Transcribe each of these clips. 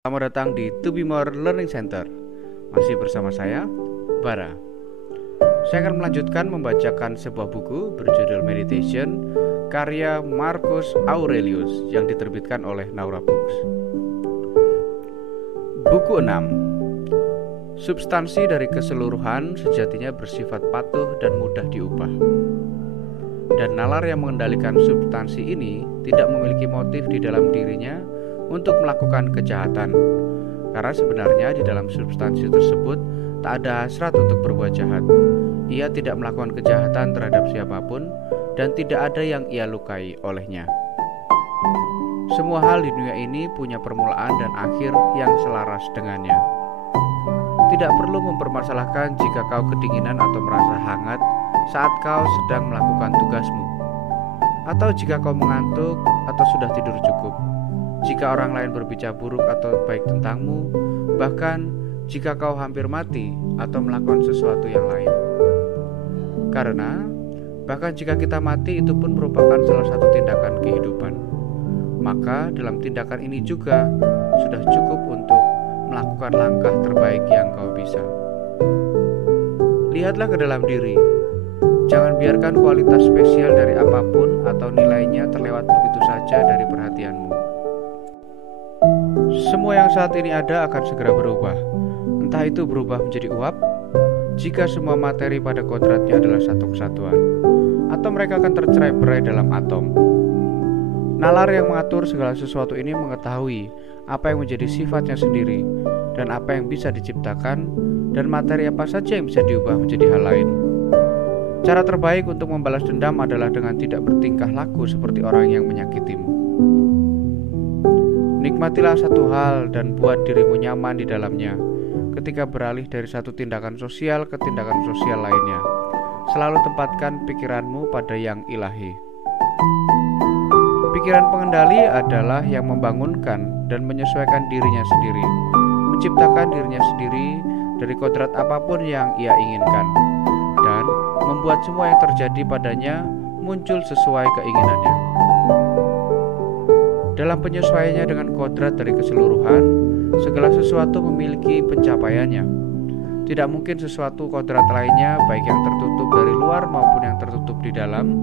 Selamat datang di To Be More Learning Center. Masih bersama saya, Bara. Saya akan melanjutkan membacakan sebuah buku berjudul Meditation karya Marcus Aurelius yang diterbitkan oleh Naura Books. Buku 6. Substansi dari keseluruhan sejatinya bersifat patuh dan mudah diubah. Dan nalar yang mengendalikan substansi ini tidak memiliki motif di dalam dirinya untuk melakukan kejahatan, karena sebenarnya di dalam substansi tersebut tak ada hasrat untuk berbuat jahat. Ia tidak melakukan kejahatan terhadap siapapun dan tidak ada yang ia lukai olehnya. Semua hal di dunia ini punya permulaan dan akhir yang selaras dengannya. Tidak perlu mempermasalahkan jika kau kedinginan atau merasa hangat saat kau sedang melakukan tugasmu, atau jika kau mengantuk atau sudah tidur cukup, jika orang lain berbicara buruk atau baik tentangmu, bahkan jika kau hampir mati atau melakukan sesuatu yang lain. Karena bahkan jika kita mati, itu pun merupakan salah satu tindakan kehidupan. Maka dalam tindakan ini juga sudah cukup untuk melakukan langkah terbaik yang kau bisa. Lihatlah ke dalam diri. Jangan biarkan kualitas spesial dari apapun atau nilainya terlewat begitu saja dari perhatianmu. Semua yang saat ini ada akan segera berubah. Entah itu berubah menjadi uap, jika semua materi pada kodratnya adalah satu kesatuan, atau mereka akan tercerai-berai dalam atom. Nalar yang mengatur segala sesuatu ini mengetahui apa yang menjadi sifatnya sendiri dan apa yang bisa diciptakan, dan materi apa saja yang bisa diubah menjadi hal lain. Cara terbaik untuk membalas dendam adalah dengan tidak bertingkah laku seperti orang yang menyakitimu. Nikmatilah satu hal dan buat dirimu nyaman di dalamnya ketika beralih dari satu tindakan sosial ke tindakan sosial lainnya. Selalu tempatkan pikiranmu pada yang ilahi. Pikiran pengendali adalah yang membangunkan dan menyesuaikan dirinya sendiri, menciptakan dirinya sendiri dari kodrat apapun yang ia inginkan, dan membuat semua yang terjadi padanya muncul sesuai keinginannya. Dalam penyesuaiannya dengan kodrat dari keseluruhan, segala sesuatu memiliki pencapaiannya. Tidak mungkin sesuatu kodrat lainnya, baik yang tertutup dari luar maupun yang tertutup di dalam,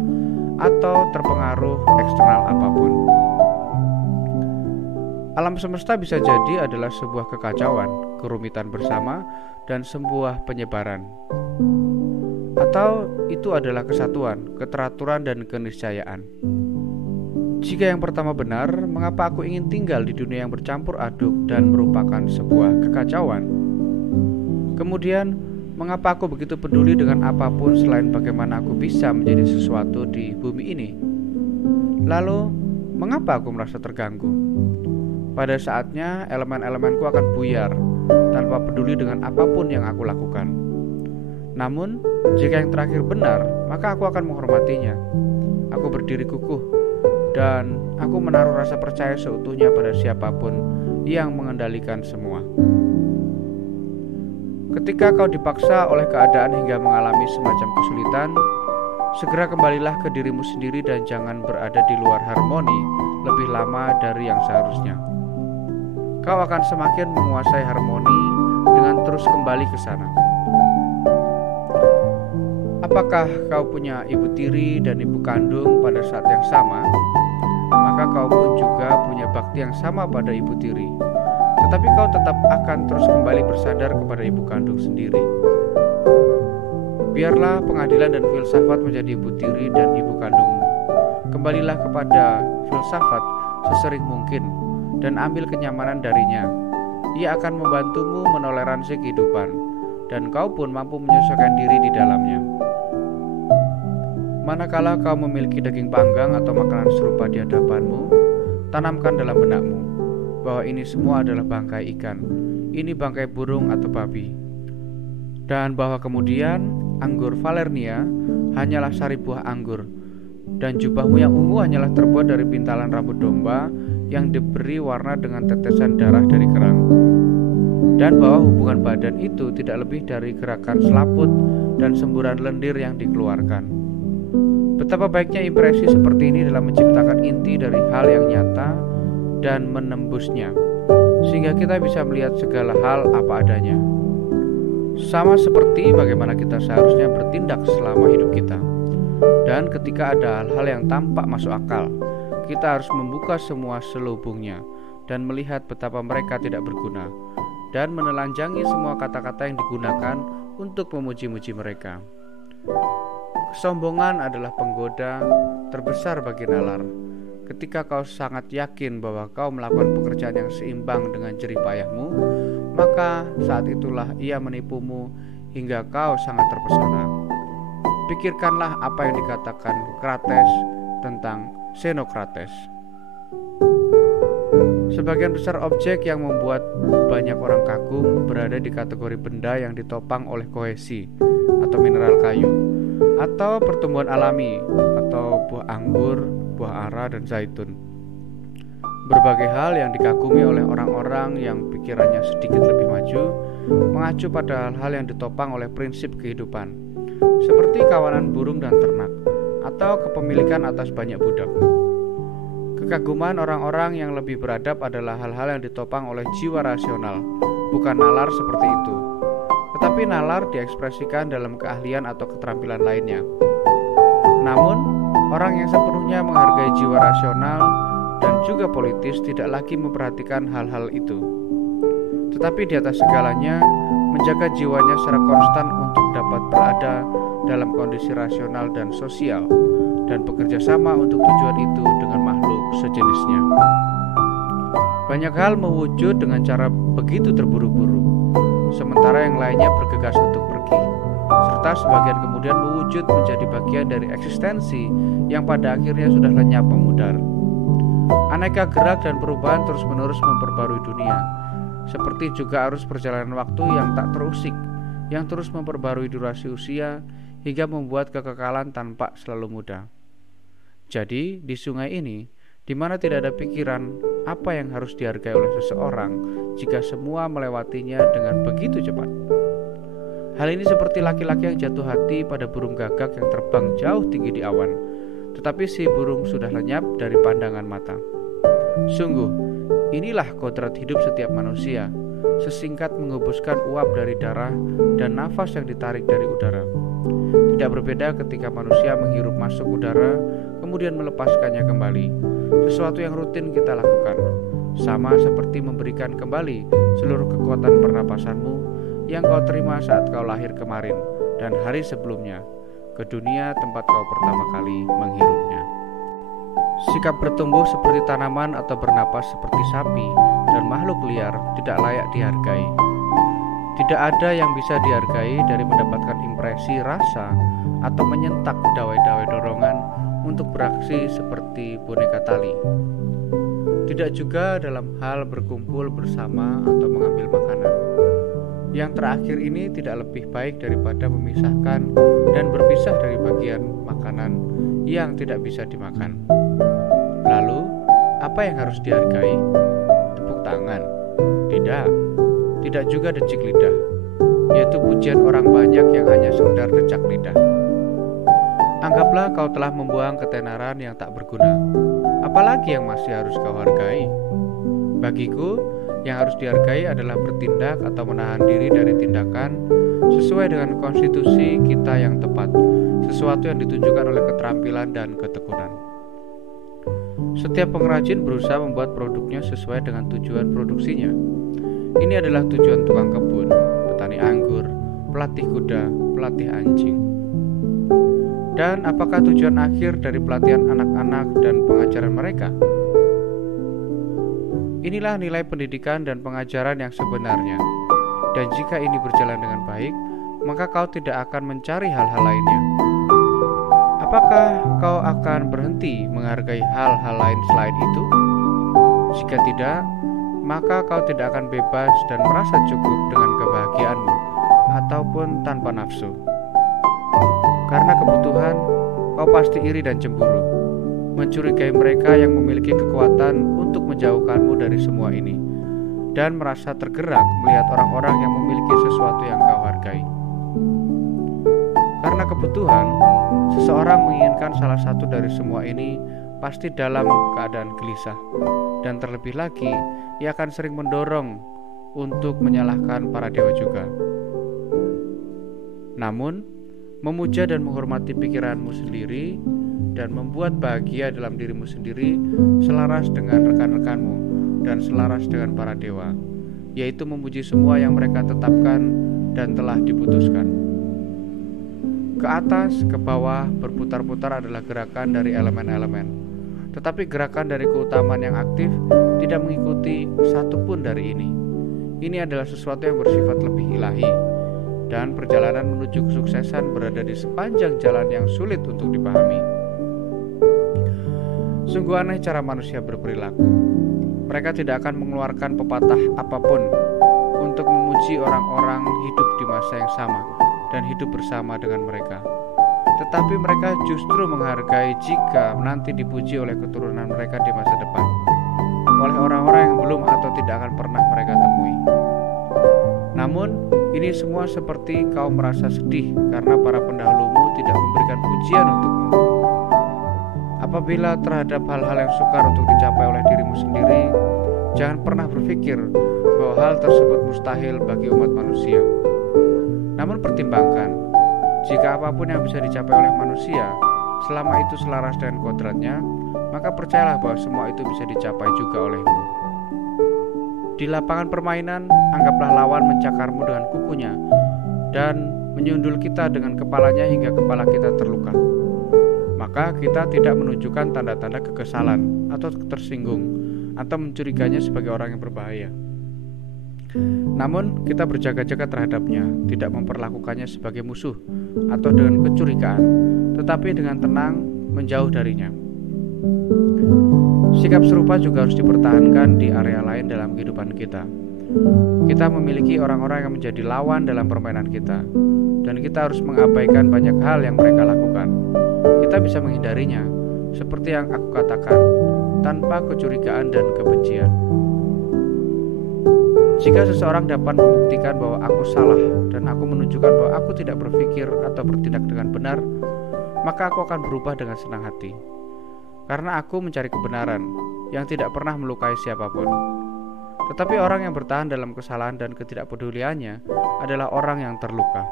atau terpengaruh eksternal apapun. Alam semesta bisa jadi adalah sebuah kekacauan, kerumitan bersama, dan sebuah penyebaran. Atau itu adalah kesatuan, keteraturan, dan keniscayaan. Jika yang pertama benar, mengapa aku ingin tinggal di dunia yang bercampur aduk dan merupakan sebuah kekacauan? Kemudian, mengapa aku begitu peduli dengan apapun selain bagaimana aku bisa menjadi sesuatu di bumi ini? Lalu, mengapa aku merasa terganggu? Pada saatnya, elemen-elemenku akan buyar tanpa peduli dengan apapun yang aku lakukan. Namun, jika yang terakhir benar, maka aku akan menghormatinya. Aku berdiri kukuh, dan aku menaruh rasa percaya seutuhnya pada siapapun yang mengendalikan semua. Ketika kau dipaksa oleh keadaan hingga mengalami semacam kesulitan, segera kembalilah ke dirimu sendiri dan jangan berada di luar harmoni lebih lama dari yang seharusnya. Kau akan semakin menguasai harmoni dengan terus kembali ke sana. Apakah kau punya ibu tiri dan ibu kandung pada saat yang sama? Maka kau pun juga punya bakti yang sama pada ibu tiri. Tetapi kau tetap akan terus kembali bersandar kepada ibu kandung sendiri. Biarlah pengadilan dan filsafat menjadi ibu tiri dan ibu kandungmu. Kembalilah kepada filsafat sesering mungkin dan ambil kenyamanan darinya. Ia akan membantumu menoleransi kehidupan, dan kau pun mampu menyesuaikan diri di dalamnya. Manakala kau memiliki daging panggang atau makanan serupa di hadapanmu, tanamkan dalam benakmu bahwa ini semua adalah bangkai ikan, ini bangkai burung atau babi, dan bahwa kemudian anggur Falernia hanyalah sari buah anggur, dan jubahmu yang ungu hanyalah terbuat dari pintalan rambut domba yang diberi warna dengan tetesan darah dari kerang, dan bahwa hubungan badan itu tidak lebih dari gerakan selaput dan semburan lendir yang dikeluarkan. Betapa baiknya impresi seperti ini dalam menciptakan inti dari hal yang nyata dan menembusnya, sehingga kita bisa melihat segala hal apa adanya. Sama seperti bagaimana kita seharusnya bertindak selama hidup kita. Dan ketika ada hal-hal yang tampak masuk akal, kita harus membuka semua selubungnya dan melihat betapa mereka tidak berguna, dan menelanjangi semua kata-kata yang digunakan untuk memuji-muji mereka. Kesombongan adalah penggoda terbesar bagi nalar. Ketika kau sangat yakin bahwa kau melakukan pekerjaan yang seimbang dengan jerih payahmu, maka saat itulah ia menipumu hingga kau sangat terpesona. Pikirkanlah apa yang dikatakan Krates tentang Xenocrates. Sebagian besar objek yang membuat banyak orang kagum berada di kategori benda yang ditopang oleh kohesi atau mineral kayu, atau pertumbuhan alami, atau buah anggur, buah ara, dan zaitun. Berbagai hal yang dikagumi oleh orang-orang yang pikirannya sedikit lebih maju mengacu pada hal-hal yang ditopang oleh prinsip kehidupan, seperti kawanan burung dan ternak, atau kepemilikan atas banyak budak. Kekaguman orang-orang yang lebih beradab adalah hal-hal yang ditopang oleh jiwa rasional, bukan nalar seperti itu. Tetapi nalar diekspresikan dalam keahlian atau keterampilan lainnya. Namun, orang yang sepenuhnya menghargai jiwa rasional dan juga politis tidak lagi memperhatikan hal-hal itu. Tetapi di atas segalanya, menjaga jiwanya secara konstan untuk dapat berada dalam kondisi rasional dan sosial, dan bekerja sama untuk tujuan itu dengan makhluk sejenisnya. Banyak hal mewujud dengan cara begitu terburu-buru, sementara yang lainnya bergegas untuk pergi, serta sebagian kemudian mewujud menjadi bagian dari eksistensi yang pada akhirnya sudah lenyap memudar. Aneka gerak dan perubahan terus-menerus memperbarui dunia, seperti juga arus perjalanan waktu yang tak terusik, yang terus memperbarui durasi usia hingga membuat kekekalan tampak selalu muda. Jadi, di sungai ini, di mana tidak ada pikiran apa yang harus dihargai oleh seseorang jika semua melewatinya dengan begitu cepat. Hal ini seperti laki-laki yang jatuh hati pada burung gagak yang terbang jauh tinggi di awan, tetapi si burung sudah lenyap dari pandangan mata. Sungguh, inilah kodrat hidup setiap manusia, sesingkat menghembuskan uap dari darah dan nafas yang ditarik dari udara. Tidak berbeda ketika manusia menghirup masuk udara, kemudian melepaskannya kembali. Sesuatu yang rutin kita lakukan, sama seperti memberikan kembali seluruh kekuatan pernapasanmu yang kau terima saat kau lahir kemarin dan hari sebelumnya ke dunia tempat kau pertama kali menghirupnya. Sikap bertumbuh seperti tanaman atau bernapas seperti sapi dan makhluk liar tidak layak dihargai. Tidak ada yang bisa dihargai dari mendapatkan impresi rasa atau menyentak dawai-dawai dorongan untuk beraksi seperti boneka tali. Tidak juga dalam hal berkumpul bersama atau mengambil makanan. Yang terakhir ini tidak lebih baik daripada memisahkan dan berpisah dari bagian makanan yang tidak bisa dimakan. Lalu, apa yang harus dihargai? Tepuk tangan? Tidak juga decik lidah, yaitu pujian orang banyak yang hanya sekedar decak lidah. Anggaplah kau telah membuang ketenaran yang tak berguna. Apalagi yang masih harus kau hargai? Bagiku, yang harus dihargai adalah bertindak atau menahan diri dari tindakan sesuai dengan konstitusi kita yang tepat, sesuatu yang ditunjukkan oleh keterampilan dan ketekunan. Setiap pengrajin berusaha membuat produknya sesuai dengan tujuan produksinya. Ini adalah tujuan tukang kebun, petani anggur, pelatih kuda, pelatih anjing. Dan apakah tujuan akhir dari pelatihan anak-anak dan pengajaran mereka? Inilah nilai pendidikan dan pengajaran yang sebenarnya. Dan jika ini berjalan dengan baik, maka kau tidak akan mencari hal-hal lainnya. Apakah kau akan berhenti menghargai hal-hal lain selain itu? Jika tidak, maka kau tidak akan bebas dan merasa cukup dengan kebahagiaanmu ataupun tanpa nafsu. Karena kebutuhan, kau pasti iri dan cemburu, mencurigai mereka yang memiliki kekuatan untuk menjauhkanmu dari semua ini, dan merasa tergerak melihat orang-orang yang memiliki sesuatu yang kau hargai. Karena kebutuhan, seseorang menginginkan salah satu dari semua ini pasti dalam keadaan gelisah. Dan terlebih lagi, ia akan sering mendorong untuk menyalahkan para dewa juga. Namun, memuja dan menghormati pikiranmu sendiri dan membuat bahagia dalam dirimu sendiri selaras dengan rekan-rekanmu dan selaras dengan para dewa, yaitu memuji semua yang mereka tetapkan dan telah diputuskan. Ke atas, ke bawah, berputar-putar adalah gerakan dari elemen-elemen. Tetapi gerakan dari keutamaan yang aktif tidak mengikuti satupun dari ini. Ini adalah sesuatu yang bersifat lebih ilahi, dan perjalanan menuju kesuksesan berada di sepanjang jalan yang sulit untuk dipahami. Sungguh aneh cara manusia berperilaku. Mereka tidak akan mengeluarkan pepatah apapun untuk memuji orang-orang hidup di masa yang sama dan hidup bersama dengan mereka. Tetapi mereka justru menghargai jika nanti dipuji oleh keturunan mereka di masa depan, oleh orang-orang yang belum atau tidak akan pernah mereka temui. Namun, ini semua seperti kau merasa sedih karena para pendahulumu tidak memberikan pujian untukmu. Apabila terhadap hal-hal yang sukar untuk dicapai oleh dirimu sendiri, jangan pernah berpikir bahwa hal tersebut mustahil bagi umat manusia. Namun pertimbangkan, jika apapun yang bisa dicapai oleh manusia, selama itu selaras dengan kodratnya, maka percayalah bahwa semua itu bisa dicapai juga olehmu. Di lapangan permainan, anggaplah lawan mencakarmu dengan kukunya dan menyundul kita dengan kepalanya hingga kepala kita terluka. Maka kita tidak menunjukkan tanda-tanda kekesalan atau tersinggung atau mencurigainya sebagai orang yang berbahaya. Namun kita berjaga-jaga terhadapnya, tidak memperlakukannya sebagai musuh atau dengan kecurigaan, tetapi dengan tenang menjauh darinya. Sikap serupa juga harus dipertahankan di area lain dalam kehidupan kita. Kita memiliki orang-orang yang menjadi lawan dalam permainan kita, dan kita harus mengabaikan banyak hal yang mereka lakukan. Kita bisa menghindarinya, seperti yang aku katakan, tanpa kecurigaan dan kebencian. Jika seseorang dapat membuktikan bahwa aku salah dan aku menunjukkan bahwa aku tidak berpikir atau bertindak dengan benar, maka aku akan berubah dengan senang hati. Karena aku mencari kebenaran yang tidak pernah melukai siapapun. Tetapi orang yang bertahan dalam kesalahan dan ketidakpeduliannya adalah orang yang terluka.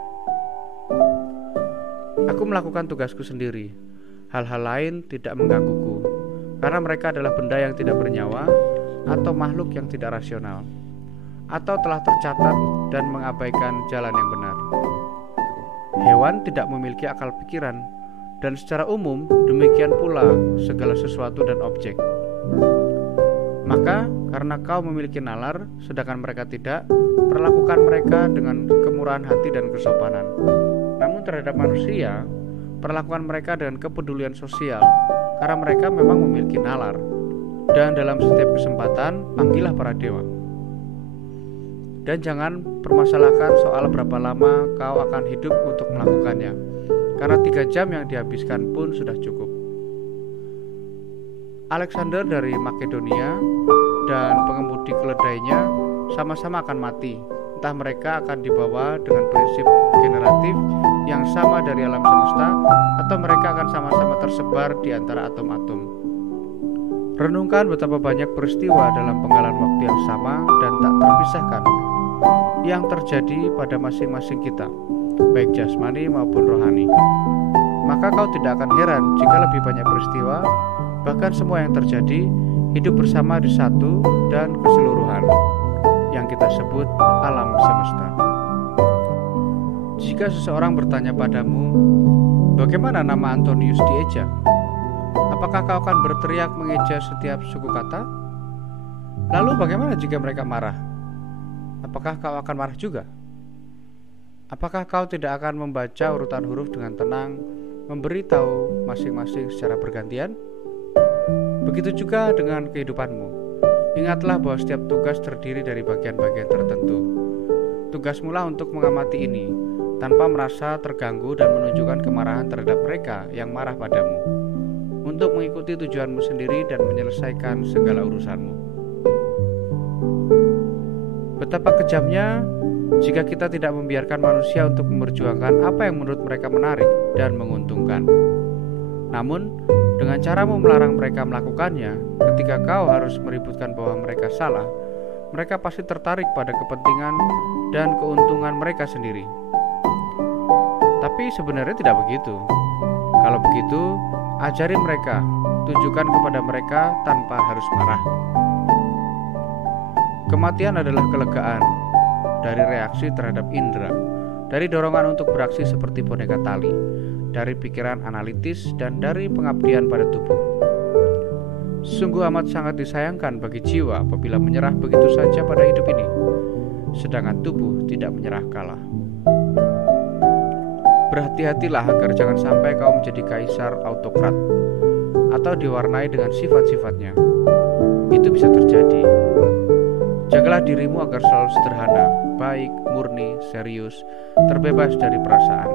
Aku melakukan tugasku sendiri. Hal-hal lain tidak menggangguku, karena mereka adalah benda yang tidak bernyawa atau makhluk yang tidak rasional, atau telah tercatat dan mengabaikan jalan yang benar. Hewan tidak memiliki akal pikiran, dan secara umum demikian pula segala sesuatu dan objek. Maka karena kau memiliki nalar sedangkan mereka tidak, perlakukan mereka dengan kemurahan hati dan kesopanan. Namun terhadap manusia, perlakukan mereka dengan kepedulian sosial, karena mereka memang memiliki nalar. Dan dalam setiap kesempatan panggillah para dewa. Dan jangan permasalahkan soal berapa lama kau akan hidup untuk melakukannya, karena 3 jam yang dihabiskan pun sudah cukup. Alexander dari Makedonia dan pengemudi keledainya sama-sama akan mati. Entah mereka akan dibawa dengan prinsip generatif yang sama dari alam semesta, atau mereka akan sama-sama tersebar di antara atom-atom. Renungkan betapa banyak peristiwa dalam penggalan waktu yang sama dan tak terpisahkan yang terjadi pada masing-masing kita, baik jasmani maupun rohani. Maka kau tidak akan heran jika lebih banyak peristiwa, bahkan semua yang terjadi, hidup bersama di satu dan keseluruhan yang kita sebut alam semesta. Jika seseorang bertanya padamu, bagaimana nama Antonius dieja? Apakah kau akan berteriak mengeja setiap suku kata? Lalu bagaimana jika mereka marah? Apakah kau akan marah juga? Apakah kau tidak akan membaca urutan huruf dengan tenang, memberitahu masing-masing secara bergantian? Begitu juga dengan kehidupanmu. Ingatlah bahwa setiap tugas terdiri dari bagian-bagian tertentu. Tugasmu lah untuk mengamati ini, tanpa merasa terganggu dan menunjukkan kemarahan terhadap mereka yang marah padamu, untuk mengikuti tujuanmu sendiri dan menyelesaikan segala urusanmu. Betapa kejamnya jika kita tidak membiarkan manusia untuk memperjuangkan apa yang menurut mereka menarik dan menguntungkan. Namun, Dengan caramu melarang mereka melakukannya, ketika kau harus meributkan bahwa mereka salah, mereka pasti tertarik pada kepentingan dan keuntungan mereka sendiri. Tapi sebenarnya tidak begitu. Kalau begitu, ajari mereka, tunjukkan kepada mereka tanpa harus marah. Kematian adalah kelegaan dari reaksi terhadap indera, dari dorongan untuk beraksi seperti boneka tali, dari pikiran analitis, dan dari pengabdian pada tubuh. Sungguh amat sangat disayangkan bagi jiwa apabila menyerah begitu saja pada hidup ini, sedangkan tubuh tidak menyerah kalah. Berhati-hatilah agar jangan sampai kau menjadi kaisar autokrat atau diwarnai dengan sifat-sifatnya. Itu bisa terjadi. Jagalah dirimu agar selalu sederhana, baik, murni, serius, terbebas dari perasaan,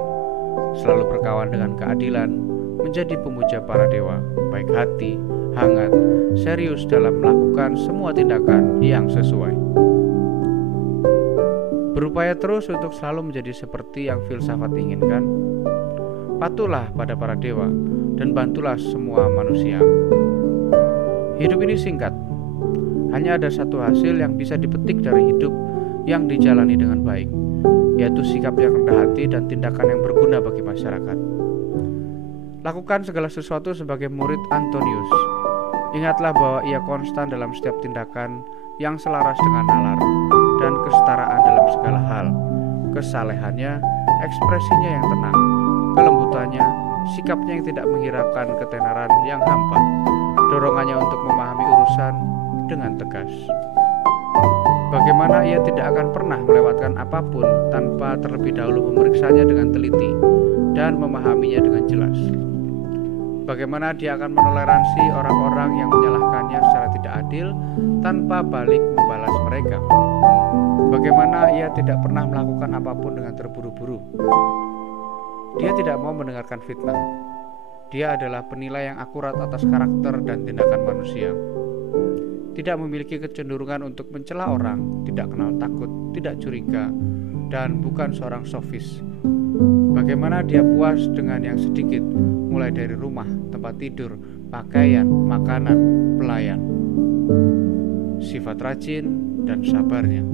selalu berkawan dengan keadilan, menjadi pemuja para dewa, baik hati, hangat, serius dalam melakukan semua tindakan yang sesuai. Berupaya terus untuk selalu menjadi seperti yang filsafat inginkan. Patuhlah pada para dewa dan bantulah semua manusia. Hidup ini singkat. Hanya ada satu hasil yang bisa dipetik dari hidup yang dijalani dengan baik, yaitu sikap yang rendah hati dan tindakan yang berguna bagi masyarakat. Lakukan segala sesuatu sebagai murid Antonius. Ingatlah bahwa ia konstan dalam setiap tindakan yang selaras dengan nalar dan kesetaraan dalam segala hal. Kesalehannya, ekspresinya yang tenang, kelembutannya, sikapnya yang tidak menghiraukan ketenaran yang hampa, dorongannya untuk memahami urusan dengan tegas. Bagaimana ia tidak akan pernah melewatkan apapun tanpa terlebih dahulu memeriksanya dengan teliti dan memahaminya dengan jelas. Bagaimana dia akan menoleransi orang-orang yang menyalahkannya secara tidak adil tanpa balik membalas mereka. Bagaimana ia tidak pernah melakukan apapun dengan terburu-buru. Dia tidak mau mendengarkan fitnah. Dia adalah penilai yang akurat atas karakter dan tindakan manusia. Tidak memiliki kecenderungan untuk mencela orang, tidak kenal takut, tidak curiga, dan bukan seorang sofis. Bagaimana dia puas dengan yang sedikit, mulai dari rumah, tempat tidur, pakaian, makanan, pelayan. Sifat rajin dan sabarnya.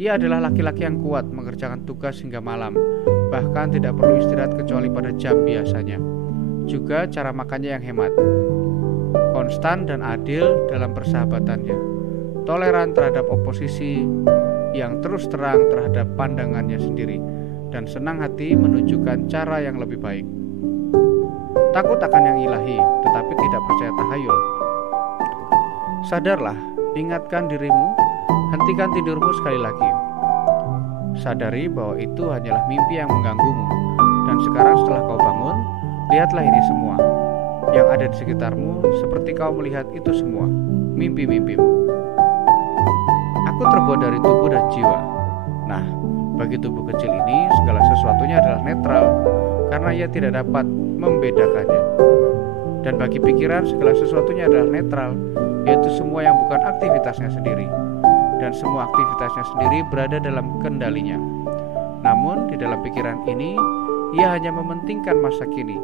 Ia adalah laki-laki yang kuat mengerjakan tugas hingga malam, bahkan tidak perlu istirahat kecuali pada jam biasanya. Juga cara makannya yang hemat. Konstan dan adil dalam persahabatannya, toleran terhadap oposisi, yang terus terang terhadap pandangannya sendiri, dan senang hati menunjukkan cara yang lebih baik. Takut akan yang ilahi, tetapi tidak percaya tahayul. Sadarlah, ingatkan dirimu, hentikan tidurmu sekali lagi. Sadari bahwa itu hanyalah mimpi yang mengganggumu, dan sekarang setelah kau bangun, lihatlah ini semua yang ada di sekitarmu seperti kau melihat itu semua, mimpi-mimpimu. Aku terbuat dari tubuh dan jiwa. Nah, bagi tubuh kecil ini segala sesuatunya adalah netral karena ia tidak dapat membedakannya. Dan bagi pikiran segala sesuatunya adalah netral, yaitu semua yang bukan aktivitasnya sendiri. Dan semua aktivitasnya sendiri berada dalam kendalinya. Namun di dalam pikiran ini, ia hanya mementingkan masa kini.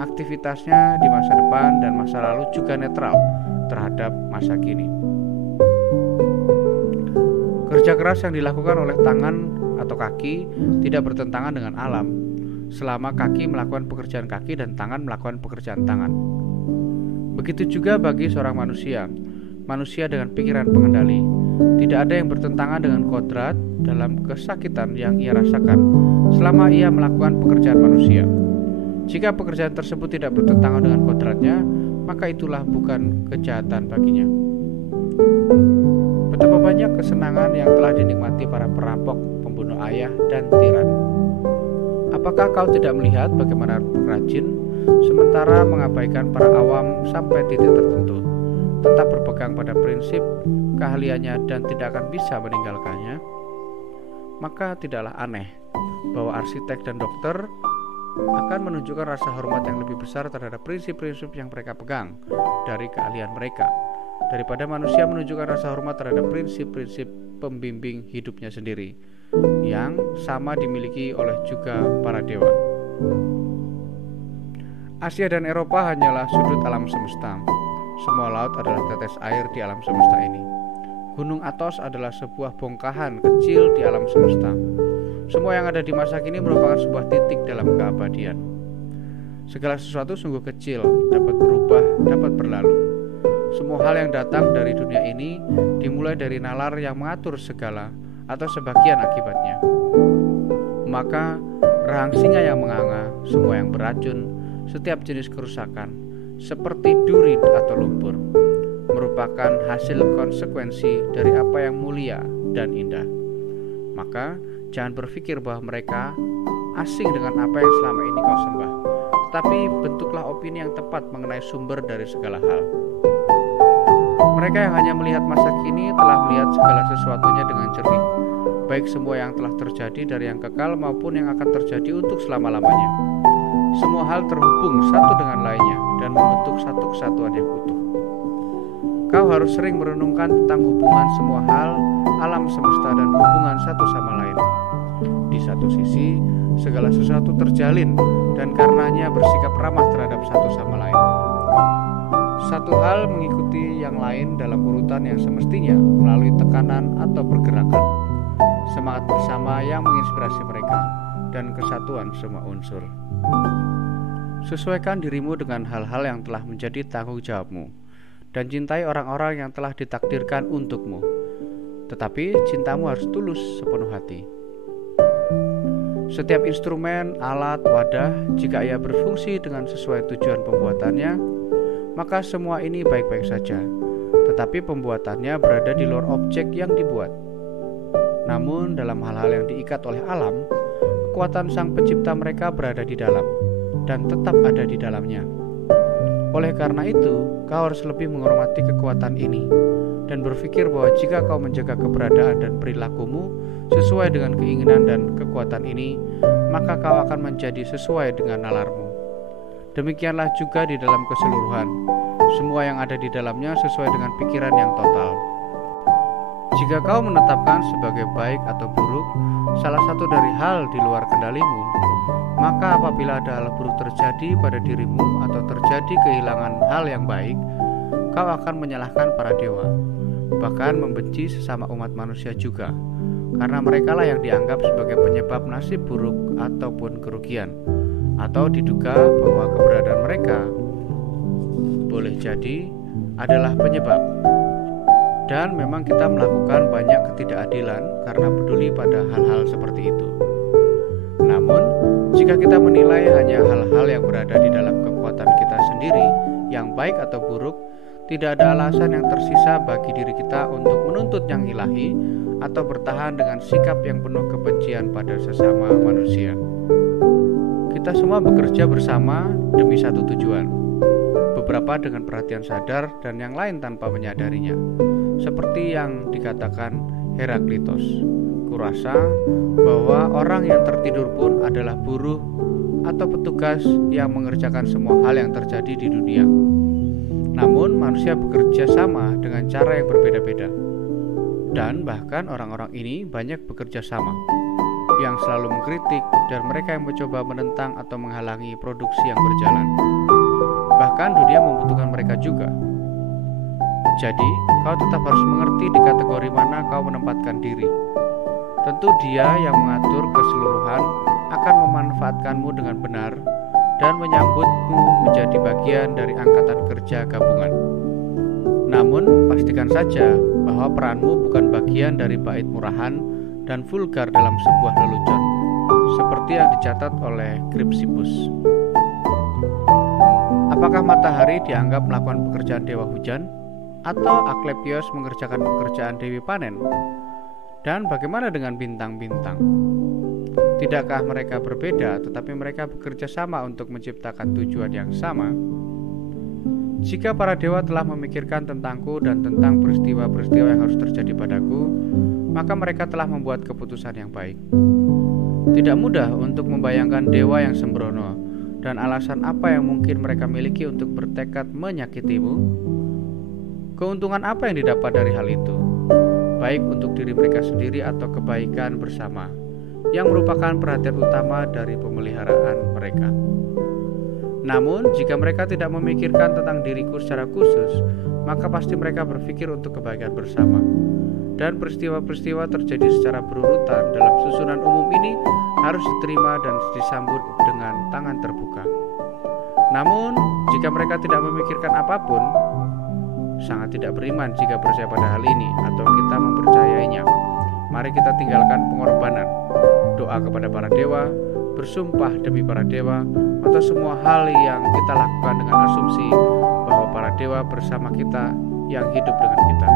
Aktivitasnya di masa depan dan masa lalu juga netral terhadap masa kini. Kerja keras yang dilakukan oleh tangan atau kaki tidak bertentangan dengan alam, selama kaki melakukan pekerjaan kaki dan tangan melakukan pekerjaan tangan. Begitu juga bagi seorang manusia dengan pikiran pengendali. Tidak ada yang bertentangan dengan kodrat dalam kesakitan yang ia rasakan selama ia melakukan pekerjaan manusia. Jika pekerjaan tersebut tidak bertentangan dengan kodratnya, maka itulah bukan kejahatan baginya. Betapa banyak kesenangan yang telah dinikmati para perampok, pembunuh ayah, dan tiran. Apakah kau tidak melihat bagaimana rajin, sementara mengabaikan para awam sampai titik tertentu, tetap berpegang pada prinsip keahliannya dan tidak akan bisa meninggalkannya? Maka tidaklah aneh bahwa arsitek dan dokter akan menunjukkan rasa hormat yang lebih besar terhadap prinsip-prinsip yang mereka pegang dari keahlian mereka, daripada manusia menunjukkan rasa hormat terhadap prinsip-prinsip pembimbing hidupnya sendiri, yang sama dimiliki oleh juga para dewa. Asia dan Eropa hanyalah sudut alam semesta. Semua laut adalah tetes air di alam semesta ini. Gunung Athos adalah sebuah bongkahan kecil di alam semesta. Semua yang ada di masa kini merupakan sebuah titik dalam keabadian. Segala sesuatu sungguh kecil, dapat berubah, dapat berlalu. Semua hal yang datang dari dunia ini dimulai dari nalar yang mengatur segala atau sebagian akibatnya. Maka rahang singa yang menganga, semua yang beracun, setiap jenis kerusakan, seperti duri atau lumpur, merupakan hasil konsekuensi dari apa yang mulia dan indah. Maka jangan berpikir bahwa mereka asing dengan apa yang selama ini kau sembah, tetapi bentuklah opini yang tepat mengenai sumber dari segala hal. Mereka yang hanya melihat masa kini telah melihat segala sesuatunya dengan jernih, baik semua yang telah terjadi dari yang kekal maupun yang akan terjadi untuk selama-lamanya. Semua hal terhubung satu dengan lainnya dan membentuk satu kesatuan yang utuh. Kau harus sering merenungkan tentang hubungan semua hal, alam semesta dan hubungan satu sama lain. Di satu sisi, segala sesuatu terjalin dan karenanya bersikap ramah terhadap satu sama lain. Satu hal mengikuti yang lain dalam urutan yang semestinya melalui tekanan atau pergerakan. Semangat bersama yang menginspirasi mereka dan kesatuan semua unsur. Sesuaikan dirimu dengan hal-hal yang telah menjadi tanggung jawabmu dan cintai orang-orang yang telah ditakdirkan untukmu. Tetapi cintamu harus tulus sepenuh hati. Setiap instrumen, alat, wadah, jika ia berfungsi dengan sesuai tujuan pembuatannya, maka semua ini baik-baik saja. Tetapi pembuatannya berada di luar objek yang dibuat. Namun dalam hal-hal yang diikat oleh alam, kekuatan sang pencipta mereka berada di dalam dan tetap ada di dalamnya. Oleh karena itu, kau harus lebih menghormati kekuatan ini dan berpikir bahwa jika kau menjaga keberadaan dan perilakumu sesuai dengan keinginan dan kekuatan ini, maka kau akan menjadi sesuai dengan nalarmu. Demikianlah juga di dalam keseluruhan, semua yang ada di dalamnya sesuai dengan pikiran yang total. Jika kau menetapkan sebagai baik atau buruk salah satu dari hal di luar kendalimu, maka apabila ada hal buruk terjadi pada dirimu atau terjadi kehilangan hal yang baik, kau akan menyalahkan para dewa, bahkan membenci sesama umat manusia juga, karena merekalah yang dianggap sebagai penyebab nasib buruk ataupun kerugian, atau diduga bahwa keberadaan mereka boleh jadi adalah penyebab. Dan memang kita melakukan banyak ketidakadilan karena peduli pada hal-hal seperti itu. Namun, jika kita menilai hanya hal-hal yang berada di dalam kekuatan kita sendiri, yang baik atau buruk, tidak ada alasan yang tersisa bagi diri kita untuk menuntut yang ilahi atau bertahan dengan sikap yang penuh kebencian pada sesama manusia. Kita semua bekerja bersama demi satu tujuan, beberapa dengan perhatian sadar dan yang lain tanpa menyadarinya. Seperti yang dikatakan Heraklitos, kurasa bahwa orang yang tertidur pun adalah buruh atau petugas yang mengerjakan semua hal yang terjadi di dunia. Namun manusia bekerja sama dengan cara yang berbeda-beda. Dan bahkan orang-orang ini banyak bekerja sama, yang selalu mengkritik dan mereka yang mencoba menentang atau menghalangi produksi yang berjalan. Bahkan dunia membutuhkan mereka juga. Jadi, kau tetap harus mengerti di kategori mana kau menempatkan diri. Tentu dia yang mengatur keseluruhan akan memanfaatkanmu dengan benar dan menyambutmu menjadi bagian dari angkatan kerja gabungan. Namun, pastikan saja bahwa peranmu bukan bagian dari bait murahan dan vulgar dalam sebuah lelucon, seperti yang dicatat oleh Chrysippus. Apakah matahari dianggap melakukan pekerjaan dewa hujan? Atau Asklepios mengerjakan pekerjaan Dewi Panen? Dan bagaimana dengan bintang-bintang? Tidakkah mereka berbeda, tetapi mereka bekerja sama untuk menciptakan tujuan yang sama? Jika para dewa telah memikirkan tentangku dan tentang peristiwa-peristiwa yang harus terjadi padaku, maka mereka telah membuat keputusan yang baik. Tidak mudah untuk membayangkan dewa yang sembrono dan alasan apa yang mungkin mereka miliki untuk bertekad menyakitimu. Keuntungan apa yang didapat dari hal itu, baik untuk diri mereka sendiri atau kebaikan bersama, yang merupakan perhatian utama dari pemeliharaan mereka. Namun, jika mereka tidak memikirkan tentang diriku secara khusus, maka pasti mereka berpikir untuk kebaikan bersama. Dan peristiwa-peristiwa terjadi secara berurutan dalam susunan umum ini harus diterima dan disambut dengan tangan terbuka. Namun, jika mereka tidak memikirkan apapun, sangat tidak beriman jika percaya pada hal ini atau kita mempercayainya. Mari kita tinggalkan pengorbanan, doa kepada para dewa, bersumpah demi para dewa, atau semua hal yang kita lakukan dengan asumsi bahwa para dewa bersama kita yang hidup dengan kita.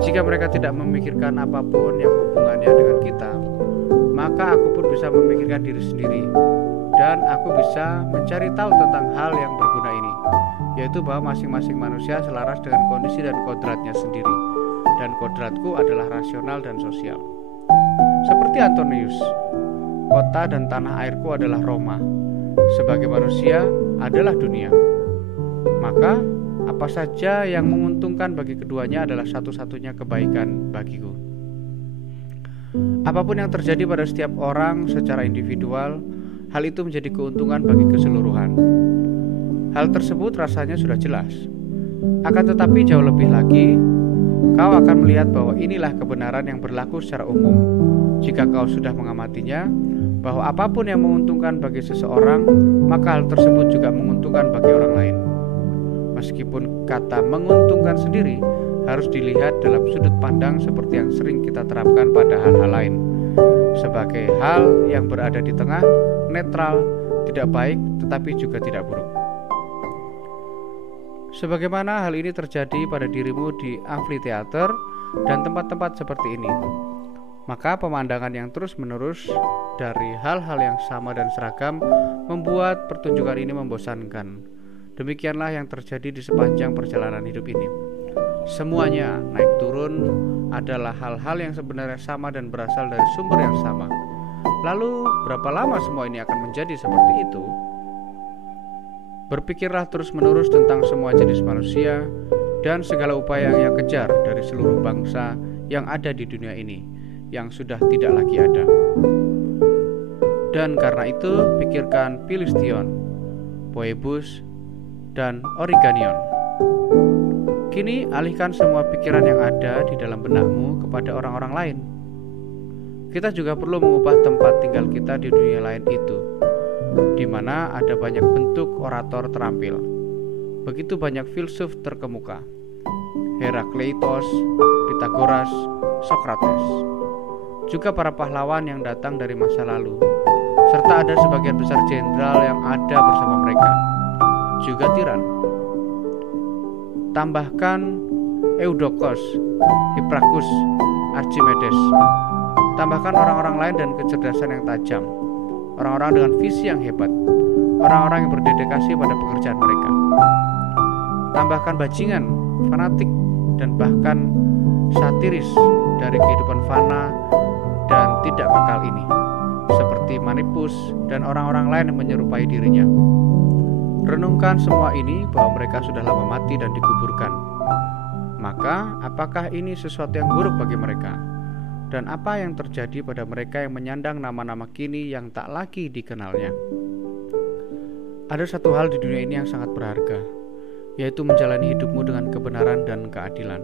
Jika mereka tidak memikirkan apapun yang hubungannya dengan kita, maka aku pun bisa memikirkan diri sendiri, dan aku bisa mencari tahu tentang hal yang berguna ini, yaitu bahwa masing-masing manusia selaras dengan kondisi dan kodratnya sendiri, dan kodratku adalah rasional dan sosial. Seperti Antonius, kota dan tanah airku adalah Roma, sebagai manusia adalah dunia. Maka apa saja yang menguntungkan bagi keduanya adalah satu-satunya kebaikan bagiku. Apapun yang terjadi pada setiap orang secara individual, hal itu menjadi keuntungan bagi keseluruhan. Hal tersebut rasanya sudah jelas. Akan tetapi jauh lebih lagi, kau akan melihat bahwa inilah kebenaran yang berlaku secara umum. Jika kau sudah mengamatinya, bahwa apapun yang menguntungkan bagi seseorang, maka hal tersebut juga menguntungkan bagi orang lain. Meskipun kata menguntungkan sendiri harus dilihat dalam sudut pandang seperti yang sering kita terapkan pada hal-hal lain, sebagai hal yang berada di tengah, netral, tidak baik tetapi juga tidak buruk. Sebagaimana hal ini terjadi pada dirimu di amfiteater dan tempat-tempat seperti ini, maka pemandangan yang terus-menerus dari hal-hal yang sama dan seragam membuat pertunjukan ini membosankan. Demikianlah yang terjadi di sepanjang perjalanan hidup ini. Semuanya naik turun adalah hal-hal yang sebenarnya sama dan berasal dari sumber yang sama. Lalu berapa lama semua ini akan menjadi seperti itu? Berpikirlah terus-menerus tentang semua jenis manusia dan segala upaya yang ia kejar dari seluruh bangsa yang ada di dunia ini, yang sudah tidak lagi ada. Dan karena itu, pikirkan Filistion, Phoebus, dan Origanion. Kini alihkan semua pikiran yang ada di dalam benakmu kepada orang-orang lain. Kita juga perlu mengubah tempat tinggal kita di dunia lain itu, di mana ada banyak bentuk orator terampil. Begitu banyak filsuf terkemuka, Herakleitos, Pythagoras, Socrates, juga para pahlawan yang datang dari masa lalu, serta ada sebagian besar jenderal yang ada bersama mereka, juga tiran. Tambahkan Eudokos, Hipparchus, Archimedes. Tambahkan orang-orang lain dan kecerdasan yang tajam, orang-orang dengan visi yang hebat, orang-orang yang berdedikasi pada pekerjaan mereka. Tambahkan bajingan, fanatik, dan bahkan satiris dari kehidupan fana dan tidak kekal ini, seperti Manipus dan orang-orang lain yang menyerupai dirinya. Renungkan semua ini bahwa mereka sudah lama mati dan dikuburkan. Maka, apakah ini sesuatu yang buruk bagi mereka? Dan apa yang terjadi pada mereka yang menyandang nama-nama kini yang tak lagi dikenalnya? Ada satu hal di dunia ini yang sangat berharga, yaitu menjalani hidupmu dengan kebenaran dan keadilan,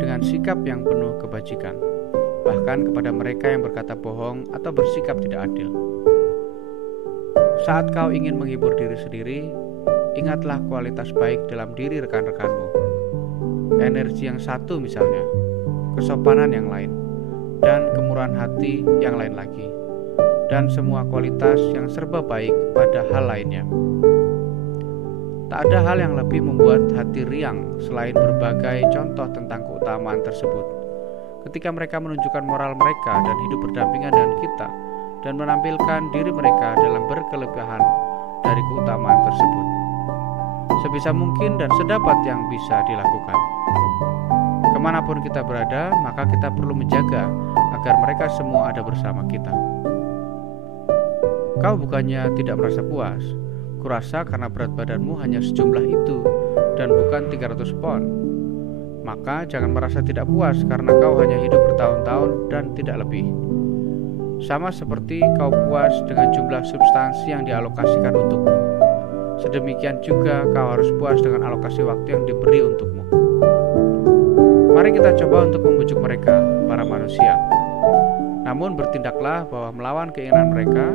dengan sikap yang penuh kebajikan, bahkan kepada mereka yang berkata bohong atau bersikap tidak adil. Saat kau ingin menghibur diri sendiri, ingatlah kualitas baik dalam diri rekan-rekanmu. Energi yang satu misalnya, kesopanan yang lain, dan kemurahan hati yang lain lagi, dan semua kualitas yang serba baik pada hal lainnya. Tak ada hal yang lebih membuat hati riang selain berbagai contoh tentang keutamaan tersebut. Ketika mereka menunjukkan moral mereka dan hidup berdampingan dengan kita, dan menampilkan diri mereka dalam berkelebihan dari keutamaan tersebut, sebisa mungkin dan sedapat yang bisa dilakukan. Kemanapun kita berada, maka kita perlu menjaga agar mereka semua ada bersama kita. Kau bukannya tidak merasa puas, kurasa karena berat badanmu hanya sejumlah itu dan bukan 300 pon. Maka jangan merasa tidak puas karena kau hanya hidup bertahun-tahun dan tidak lebih. Sama seperti kau puas dengan jumlah substansi yang dialokasikan untukmu. sedemikian juga kau harus puas dengan alokasi waktu yang diberi untukmu. Mari kita coba untuk membujuk mereka, para manusia. Namun bertindaklah bahwa melawan keinginan mereka,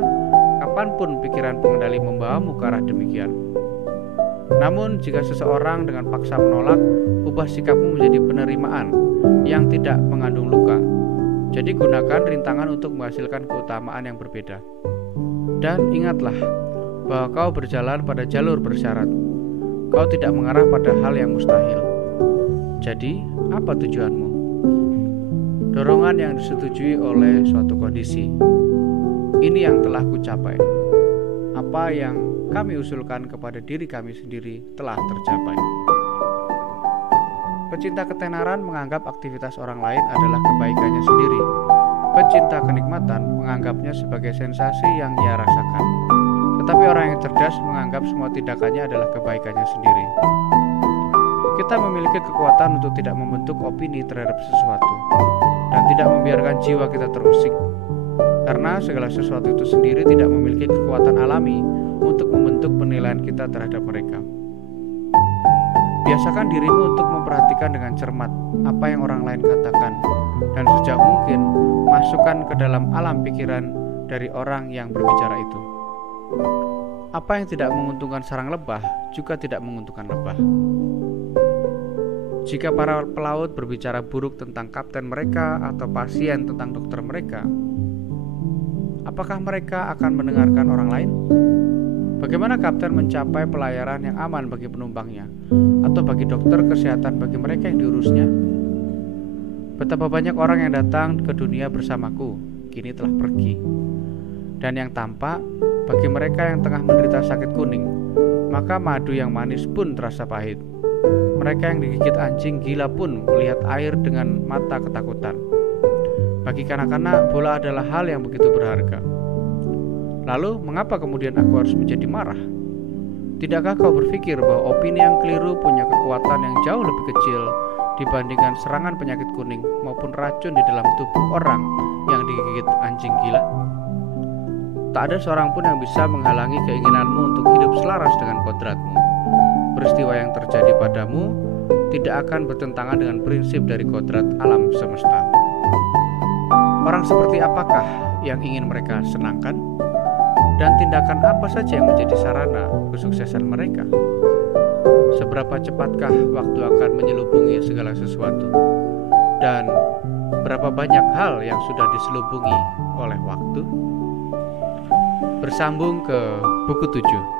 kapanpun pikiran pengendali membawamu ke arah demikian. Namun jika seseorang dengan paksa menolak, ubah sikapmu menjadi penerimaan yang tidak mengandung luka. Jadi gunakan rintangan untuk menghasilkan keutamaan yang berbeda. Dan ingatlah bahwa kau berjalan pada jalur bersyarat. Kau tidak mengarah pada hal yang mustahil. Jadi, apa tujuanmu? Dorongan yang disetujui oleh suatu kondisi. Ini yang telah kucapai. Apa yang kami usulkan kepada diri kami sendiri telah tercapai. Pecinta ketenaran menganggap aktivitas orang lain adalah kebaikannya sendiri. Pecinta kenikmatan menganggapnya sebagai sensasi yang ia rasakan. Tetapi orang yang cerdas menganggap semua tindakannya adalah kebaikannya sendiri. Kita memiliki kekuatan untuk tidak membentuk opini terhadap sesuatu dan tidak membiarkan jiwa kita terusik, karena segala sesuatu itu sendiri tidak memiliki kekuatan alami untuk membentuk penilaian kita terhadap mereka. Biasakan dirimu untuk memperhatikan dengan cermat apa yang orang lain katakan, dan sejak mungkin masukkan ke dalam alam pikiran dari orang yang berbicara itu. Apa yang tidak menguntungkan sarang lebah juga tidak menguntungkan lebah. Jika para pelaut berbicara buruk tentang kapten mereka atau pasien tentang dokter mereka, apakah mereka akan mendengarkan orang lain? Bagaimana kapten mencapai pelayaran yang aman bagi penumpangnya atau bagi dokter kesehatan bagi mereka yang diurusnya? Betapa banyak orang yang datang ke dunia bersamaku kini telah pergi, dan yang tampak bagi mereka yang tengah menderita sakit kuning, maka madu yang manis pun terasa pahit. Mereka yang digigit anjing gila pun melihat air dengan mata ketakutan. Bagi kanak-kanak, bola adalah hal yang begitu berharga. Lalu, mengapa kemudian aku harus menjadi marah? Tidakkah kau berpikir bahwa opini yang keliru punya kekuatan yang jauh lebih kecil dibandingkan serangan penyakit kuning maupun racun di dalam tubuh orang yang digigit anjing gila? Tak ada seorang pun yang bisa menghalangi keinginanmu untuk hidup selaras dengan kodratmu. Peristiwa yang terjadi padamu tidak akan bertentangan dengan prinsip dari kodrat alam semesta. Orang seperti apakah yang ingin mereka senangkan? Dan tindakan apa saja yang menjadi sarana kesuksesan mereka? Seberapa cepatkah waktu akan menyelubungi segala sesuatu? Dan berapa banyak hal yang sudah diselubungi oleh waktu? Bersambung ke buku 7.